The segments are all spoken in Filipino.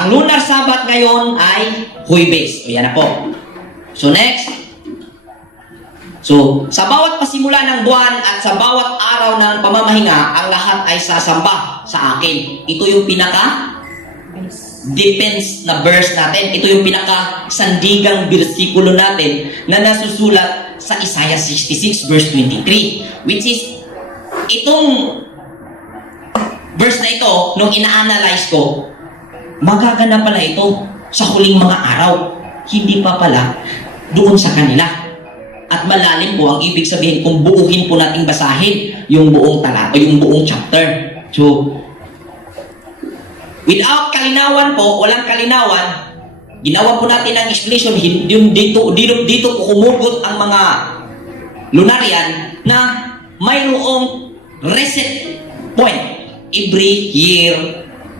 Ang lunar Sabbath ngayon ay Huwebes. O yan na po. So next. So, sa bawat pasimula ng buwan at sa bawat araw ng pamamahinga, ang lahat ay sasamba sa akin. Ito yung pinaka-defense na verse natin. Ito yung pinaka-sandigang bersikulo natin na nasusulat sa Isaiah 66 verse 23. Which is, itong verse na ito, nung ina-analyze ko, magaganap pala ito sa huling mga araw. Hindi pa pala doon sa kanila. At malalim po ang ibig sabihin kung buuhin po nating basahin yung buong talata, yung buong chapter. So, without kalinawan po, walang kalinawan, ginawa po natin ang explanation, dito po kumugot ang mga lunarian na mayroong reset point every year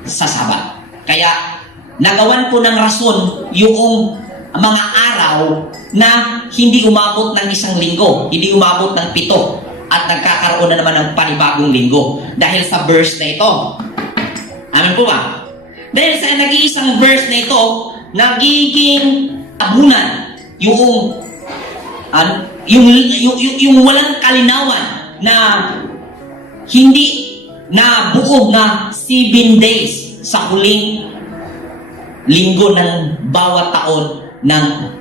sa Sabat. Kaya, nagawan po ng rason yung mga araw na hindi umabot ng 1 linggo, hindi umabot ng 7, at nagkakaroon na naman ng panibagong linggo dahil sa verse na ito. Amen po ba? Dahil sa nag-iisang verse na ito, nagiging tabunan yung walang kalinawan na hindi na buo na 7 days sa huling linggo ng bawat taon ng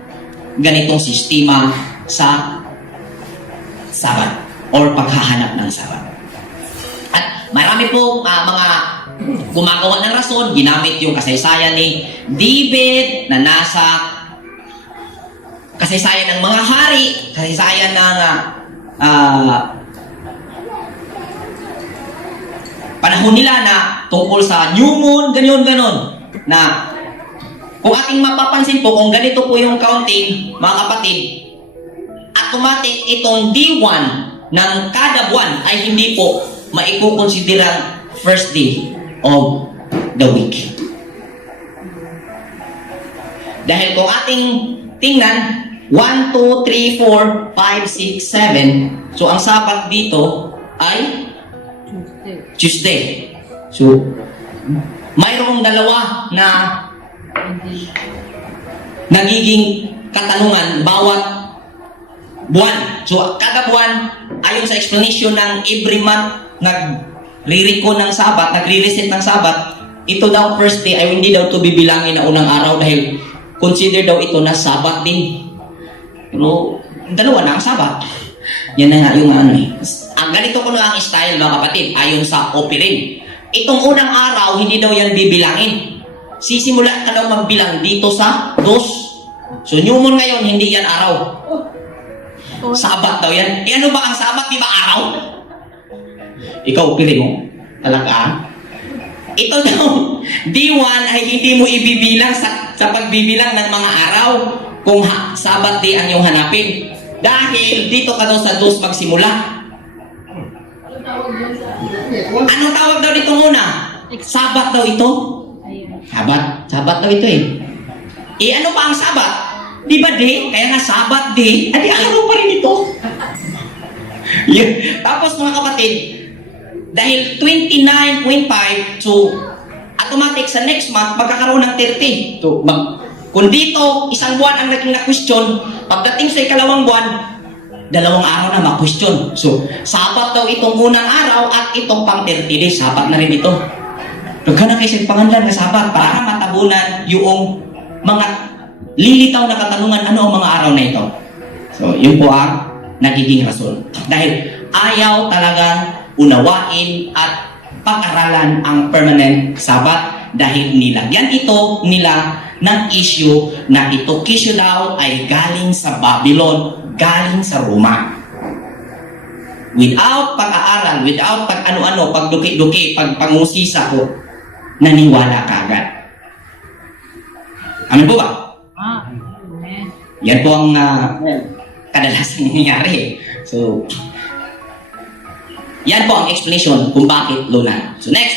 ganitong sistema sa Sabat or paghahanap ng Sabat. At marami po mga gumagawa ng rason, ginamit yung kasaysayan ni David na nasa kasaysayan ng mga hari, kasaysayan ng panahon nila na tungkol sa new moon, ganon na kung ating mapapansin po, kung ganito po yung counting, mga kapatid, automatic itong D1 ng kada buwan ay hindi po maikukonsiderang first day of the week. Dahil kung ating tingnan, 1, 2, 3, 4, 5, 6, 7, so ang Sabat dito ay Tuesday. So, mayroong dalawa na nagiging katanungan bawat buwan. So, kada buwan, ayon sa explanation ng every month, nagre-recon ng Sabat, nagre-reset ng Sabat, ito daw first day ay hindi daw ito bibilangin na unang araw dahil consider daw ito na Sabat din. Pero, dalawa na ang Sabat. Yan na nga yung ano eh. Ang ganito ko na ang style, mga kapatid, ayon sa Opirin. Itong unang araw, hindi daw yan bibilangin. Sisimula ka daw magbilang dito sa 2. So, new moon ngayon, hindi yan araw. Sabat daw yan. Eh, ano ba ang Sabat? Di ba araw? Ikaw, pili mo. Talaga? Ito daw, D1 ay hindi mo ibibilang sa pagbibilang ng mga araw kung Sabat day ang iyong hanapin. Dahil dito ka daw sa 2 magsimula. Anong tawag daw dito muna? Sabat daw ito? Sabat daw ito eh. Eh ano pa ang Sabat? Di ba day? Kaya nga Sabat day. Adi araw pa rin ito. Tapos mga kapatid, dahil 29.5, so automatic sa next month, magkakaroon ng 30. So, kung dito, isang buwan ang naging na-question, pagdating sa ikalawang buwan, 2 araw na ma-question. So, Sabat daw itong unang araw at itong pang 30 days. Sabat na rin ito. Naghanap kayo sa pangalan ng Sabat para matabunan yung mga lilitaw na katanungan ano ang mga araw na ito. So, yun po ang nagiging rason. Dahil ayaw talagang unawain at pag-aralan ang permanent Sabat dahil nilagyan ito nila ng issue na ito issue daw ay galing sa Babylon, galing sa Roma. Without pag-aaral, without pag-ano-ano, pagduki-duki, pagpangusisa ko, naniwala ka agad. Ano po ba? Yan po ang kadalasan nangyayari. So, yan po ang explanation kung bakit lunar. So next,